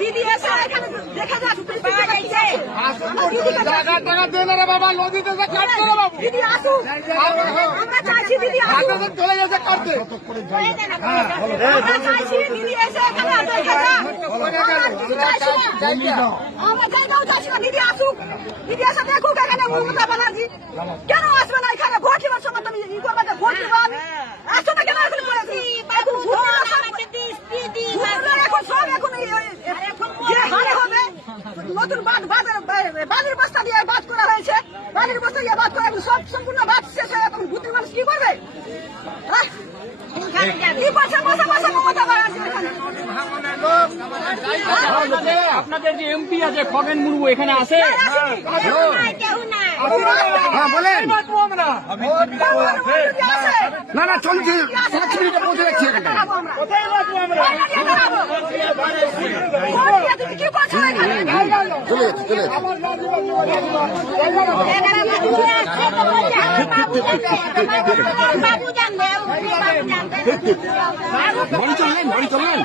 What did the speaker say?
দিদি এসে এখানে দেখা যাচ্ছে বাবা নদীতে কাটতে বাবু দিদি আসুন, আমরা চাইছি দিদি আসুন, চলে গেছে কাটতে আমরা চাইছি দিদি এসে এখানে দেখা যাক। আমরা চাইতেও চাইছি না দিদি আসুক, দিদি এসে দেখুক এখানে মমতা ব্যানার্জি কেন আসবে না এখানে ভোট দেওয়ার সময় তুমি ই করবে যে ভোট দেবো আমি আসো না কেন এখন বলেছি এখন সব এখন যে হারে হবে নতুন বালির বস্তা দিয়ে বাদ করা হয়েছে, বালির বস্তা দিয়ে বাদ করা সব সম্পূর্ণ বাদ শেষ হয়ে এখন ভূতের মানুষ কি করবে? কি করছে বসে বসে মমতা ব্যানার্জি এখানে? আপনাদের যে এমপি আছে খগেন মুর্মু এখানে আছে? হ্যাঁ বলেন। না না চলছে, 5 মিনিটে পৌঁছে যাচ্ছি এখানটা। চলে যাচ্ছে বাবু জানবে, বাড়ি চললেন।